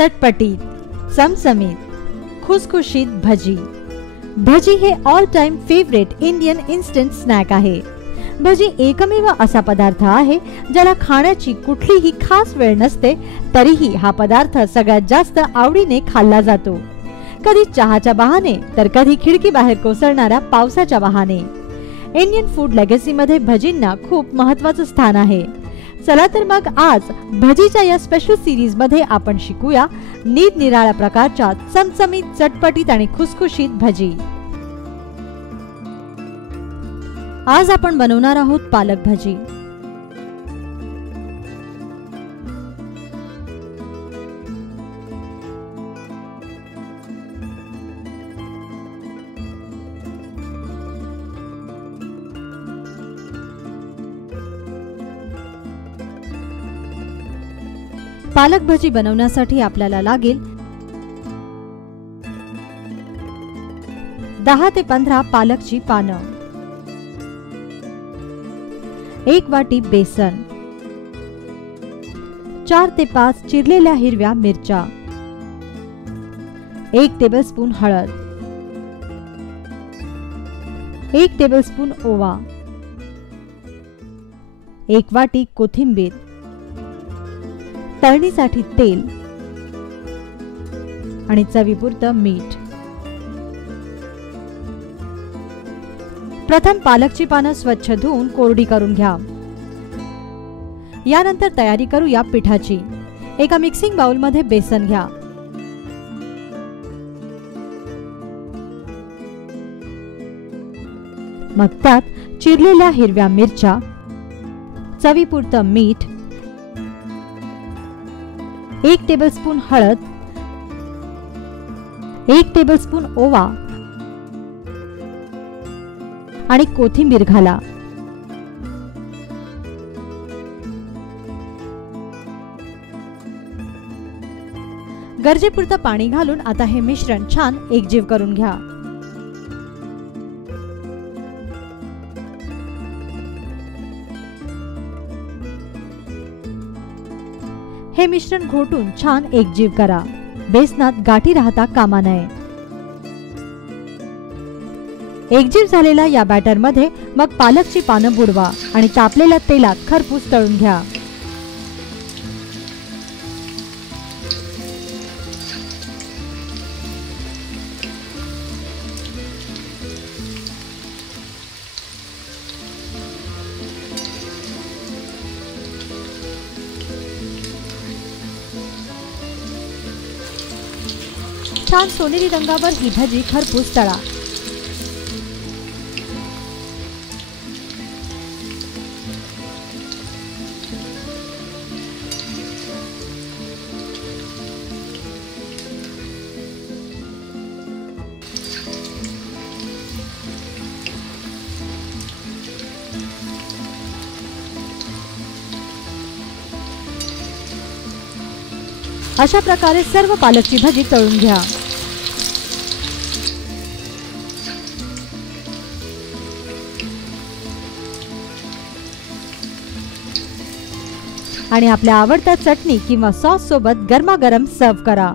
चटपटीत, चमचमीत, खुसखुशीत भजी। भजी हे all time favourite Indian instant snack आहे। भजी एकमेव असा पदार्थ आहे ज्याला खाण्याची कुठलीही खास वेळ नसते, तरीही हा पदार्थ सगळ्यात जास्त आवडीने खाल्ला जातो। कधी चहाच्या बहाने तर कधी खिडकी बाहेर कोसळणाऱ्या पावसाच्या बहाने। इंडियन फूड लेगसी मध्ये भजींना खूप महत्त्वाचं स्थान आहे। चला तर मग आज भजीच्या या स्पेशल सिरीज मध्ये आपण शिकूया निरनिराळ्या प्रकारच्या चमचमीत, चटपटीत आणि खुसखुशीत भजी। आज आपण बनवणार आहोत पालक भजी। पालक भजी बनवण्यासाठी आपल्याला लागेल 10 ते 15 पालकची पानं, 1 वाटी बेसन, 4 ते 5 चिरलेल्या हिरव्या मिरच्या, 1 टेबलस्पून हळद, 1 टेबलस्पून ओवा, 1 वाटी कोथिंबीर, तळणीसाठी तेल आणि चवीपुरतं मीठ। प्रथम पालकची पानं स्वच्छ धुवून कोरडी करून घ्या। यानंतर तयारी करूया पिठाची। एका मिक्सिंग बाउल मध्ये बेसन घ्या। मग त्यात चिरलेल्या हिरव्या मिरच्या, चवीपुरतं मीठ, 1 टेबलस्पून हळद, 1 टेबलस्पून ओवा आणि कोथिंबीर घाला। गरजेपुरतं पाणी घालून आता हे मिश्रण छान एकजीव करून घ्या। हे मिश्रण घोटून छान एकजीव करा। बेसनात गाठी राहता कामा नये। एकजीव झालेल्या या बॅटर मध्ये मग पालकची पानं बुडवा आणि तापलेल्या तेलात खरपूस तळून घ्या। छान सोनेरी रंगावर ही भजी खरपूस तळा। अशा प्रकारे सर्व पालकची भजी तळून घ्या। आणि आपल्या आवडत्या चटणी किंवा सॉस सोबत गरमागरम सर्व करा।